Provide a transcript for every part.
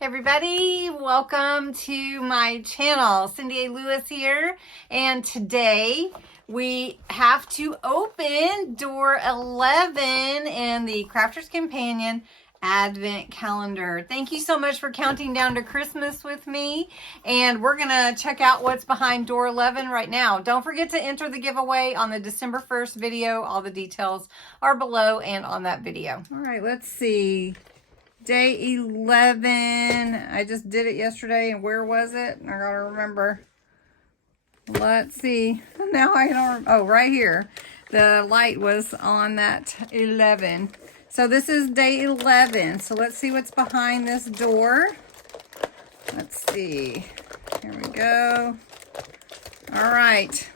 Hey everybody, welcome to my channel. Cindy A. Lewis here, and today we have to open door 11 in the Crafter's Companion Advent Calendar. Thank you so much for counting down to Christmas with me, and we're gonna check out what's behind door 11 right now. Don't forget to enter the giveaway on the December 1st video. All the details are below and on that video. All right, let's see. Day 11. I just did it yesterday, and where was it? I gotta remember. Let's see. Now I don't. Oh, right here. The light was on that 11. So this is day 11. So let's see what's behind this door. Let's see. Here we go. All right.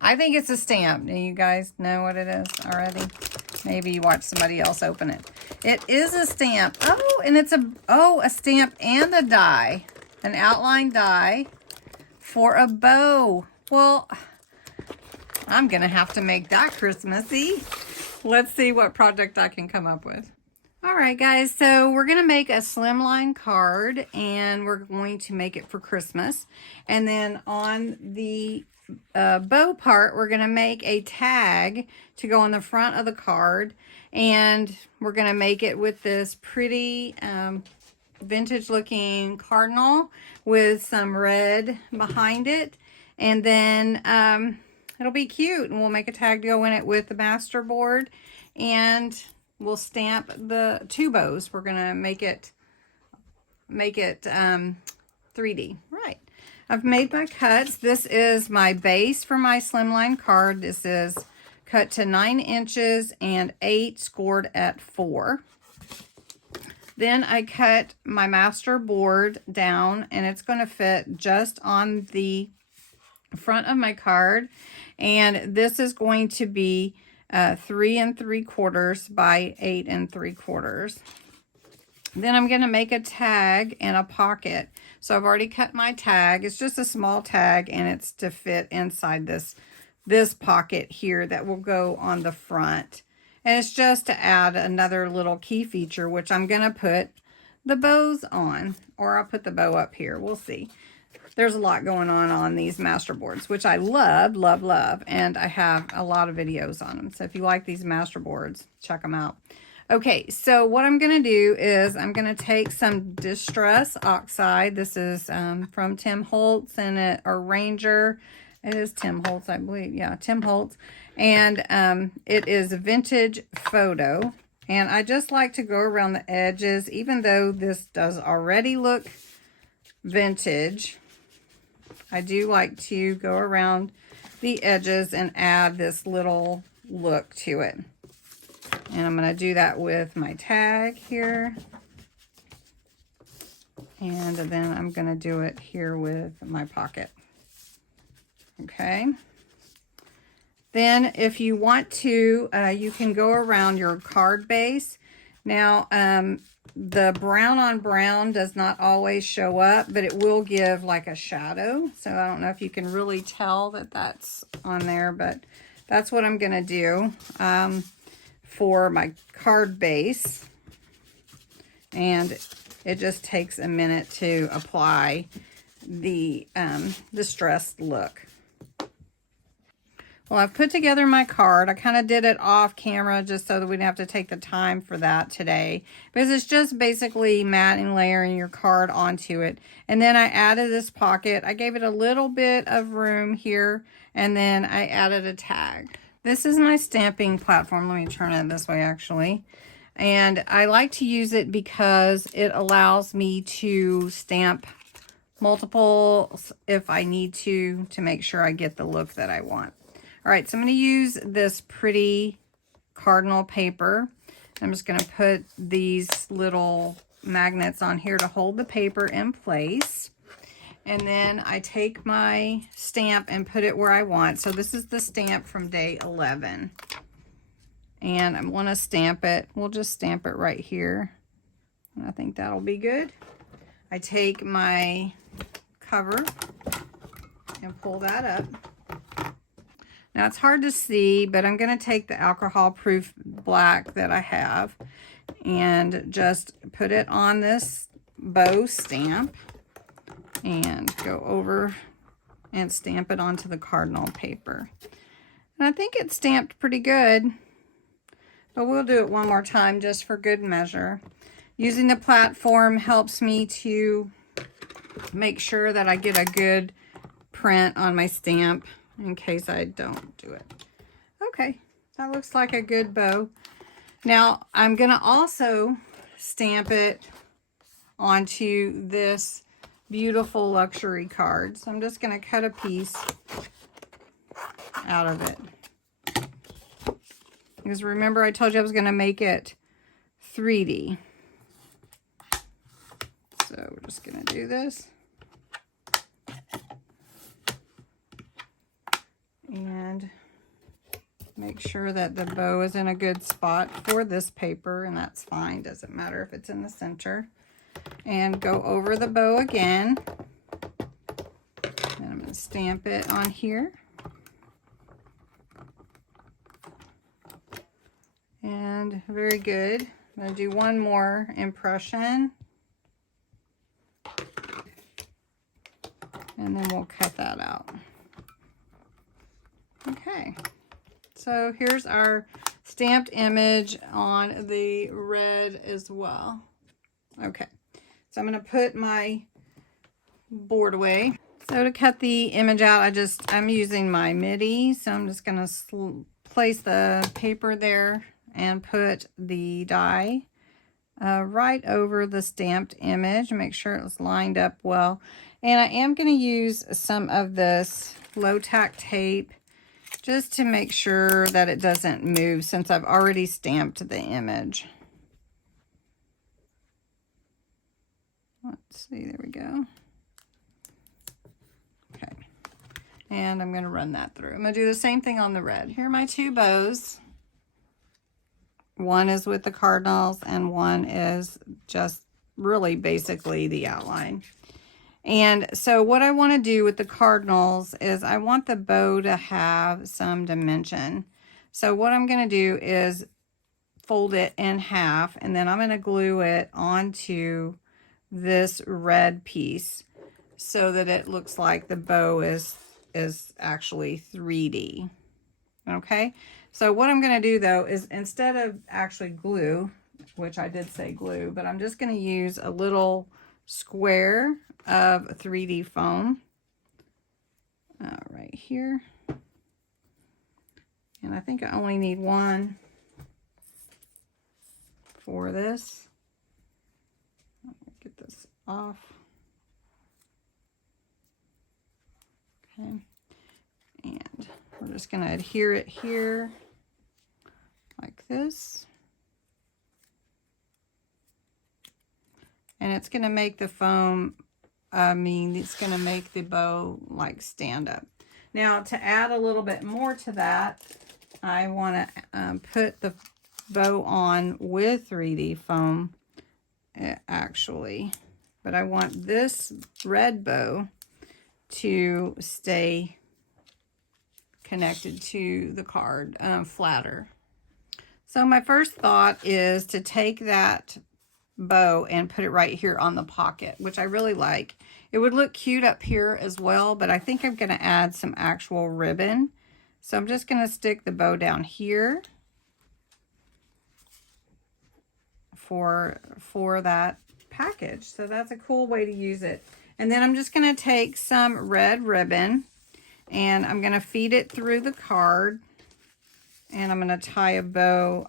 I think it's a stamp. Do you guys know what it is already? Maybe you watch somebody else open it. It is a stamp. Oh, and it's a stamp and a die. An outline die for a bow. Well, I'm going to have to make that Christmassy. Let's see what project I can come up with. All right, guys, so we're going to make a slimline card, and we're going to make it for Christmas. And then on the bow part, we're going to make a tag to go on the front of the card, and we're going to make it with this pretty vintage looking cardinal with some red behind it, and then it'll be cute, and we'll make a tag to go in it with the master board, and we'll stamp the two bows. We're going to make it 3D. Right. I've made my cuts. This is my base for my slimline card. This is cut to 9 inches and 8 scored at 4. Then I cut my master board down, and it's going to fit just on the front of my card. And this is going to be 3 3/4 by 8 3/4. Then I'm going to make a tag and a pocket. So I've already cut my tag. It's just a small tag, and it's to fit inside this pocket here that will go on the front. And it's just to add another little key feature, which I'm going to put the bows on, or I'll put the bow up here. We'll see. There's a lot going on these master boards, which I love, love, love. And I have a lot of videos on them. So if you like these master boards, check them out. Okay, so what I'm going to do is I'm going to take some Distress Oxide. This is from Tim Holtz or Ranger. It is Tim Holtz, I believe. Yeah, Tim Holtz. And it is a vintage photo. And I just like to go around the edges, even though this does already look vintage. I do like to go around the edges and add this little look to it. And I'm going to do that with my tag here. And then I'm going to do it here with my pocket. Okay. Then if you want to, you can go around your card base. Now, the brown on brown does not always show up, but it will give like a shadow. So I don't know if you can really tell that that's on there, but that's what I'm going to do. For my card base, and it just takes a minute to apply the distressed look. Well, I've put together my card. I kind of did it off camera just so that we didn't have to take the time for that today, because it's just basically matting layering your card onto it. And then I added this pocket. I gave it a little bit of room here, and then I added a tag. This is my stamping platform. Let me turn it this way, actually. And I like to use it because it allows me to stamp multiples if I need to make sure I get the look that I want. All right, so I'm going to use this pretty cardinal paper. I'm just going to put these little magnets on here to hold the paper in place. And then I take my stamp and put it where I want. So this is the stamp from day 11. And I want to stamp it. We'll just stamp it right here. I think that'll be good. I take my cover and pull that up. Now it's hard to see, but I'm going to take the alcohol proof black that I have and just put it on this bow stamp and go over and stamp it onto the cardinal paper. And I think it's stamped pretty good, but we'll do it one more time just for good measure. Using the platform helps me to make sure that I get a good print on my stamp in case I don't do it. Okay, that looks like a good bow. Now I'm gonna also stamp it onto this beautiful luxury card. So I'm just gonna cut a piece out of it. Because remember I told you I was gonna make it 3D. So we're just gonna do this. And make sure that the bow is in a good spot for this paper, and that's fine. Doesn't matter if it's in the center. And go over the bow again. And I'm going to stamp it on here. And very good. I'm going to do one more impression. And then we'll cut that out. Okay. So here's our stamped image on the red as well. Okay. So I'm going to put my board away. So to cut the image out, I'm using my MIDI. So I'm just going to place the paper there and put the die right over the stamped image. Make sure it was lined up well. And I am going to use some of this low-tack tape just to make sure that it doesn't move since I've already stamped the image. Let's see, there we go. Okay, and I'm going to run that through. I'm going to do the same thing on the red. Here are my two bows. One is with the cardinals and one is just really basically the outline. And so what I want to do with the cardinals is I want the bow to have some dimension. So what I'm going to do is fold it in half, and then I'm going to glue it onto this red piece so that it looks like the bow is actually 3D. Okay, so what I'm going to do though is instead of actually glue, which I did say glue, but I'm just going to use a little square of 3D foam right here. And I think I only need one for this. Get this off. Okay. And we're just going to adhere it here like this. And it's going to make the foam, it's going to make the bow like stand up. Now to add a little bit more to that, I want to put the bow on with 3D foam actually. But I want this red bow to stay connected to the card flatter. So my first thought is to take that bow and put it right here on the pocket, which I really like. It would look cute up here as well, but I think I'm going to add some actual ribbon. So I'm just going to stick the bow down here for that package. So that's a cool way to use it. And then I'm just going to take some red ribbon and I'm going to feed it through the card, and I'm going to tie a bow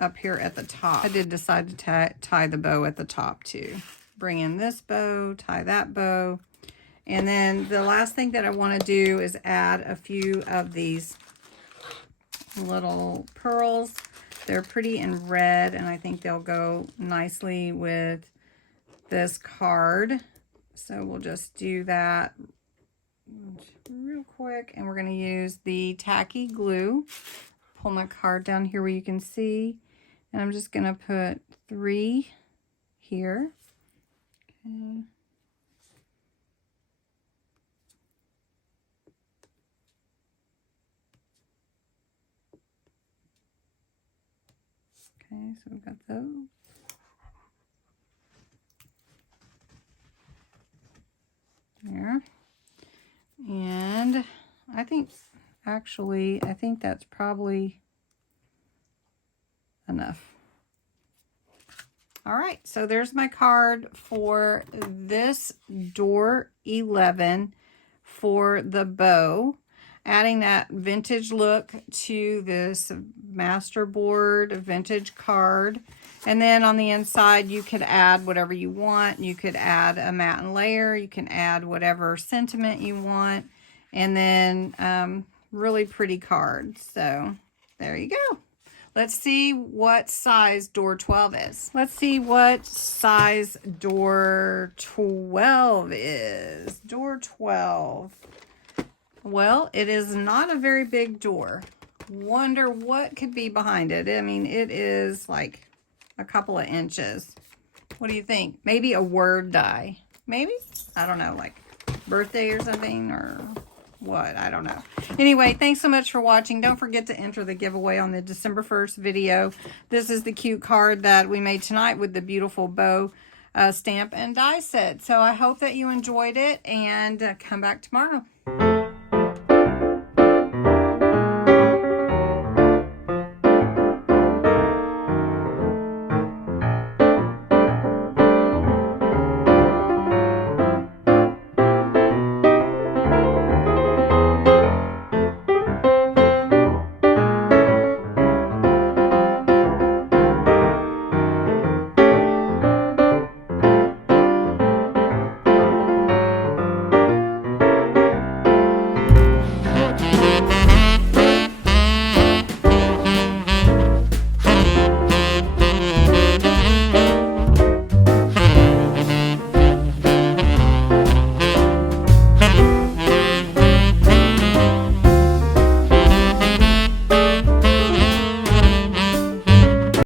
up here at the top. I did decide to tie the bow at the top too. Bring in this bow, tie that bow. And then the last thing that I want to do is add a few of these little pearls. They're pretty in red, and I think they'll go nicely with this card. So we'll just do that real quick, and we're going to use the tacky glue. Pull my card down here where you can see, and I'm just going to put 3 here. Okay. Okay, so we've got those. Actually, I think that's probably enough. All right, so there's my card for this door 11 for the bow. Adding that vintage look to this masterboard vintage card. And then on the inside, you could add whatever you want. You could add a matte and layer. You can add whatever sentiment you want. And then really pretty cards. So there you go. Let's see what size door 12 is. Let's see what size door 12 is. Door 12. Well, it is not a very big door. Wonder what could be behind it. I mean, it is like a couple of inches. What do you think? Maybe a word die. Maybe? I don't know, like birthday or something, or what? I don't know. Anyway, thanks so much for watching. Don't forget to enter the giveaway on the December 1st video. This is the cute card that we made tonight with the beautiful bow stamp and die set. So I hope that you enjoyed it, and come back tomorrow.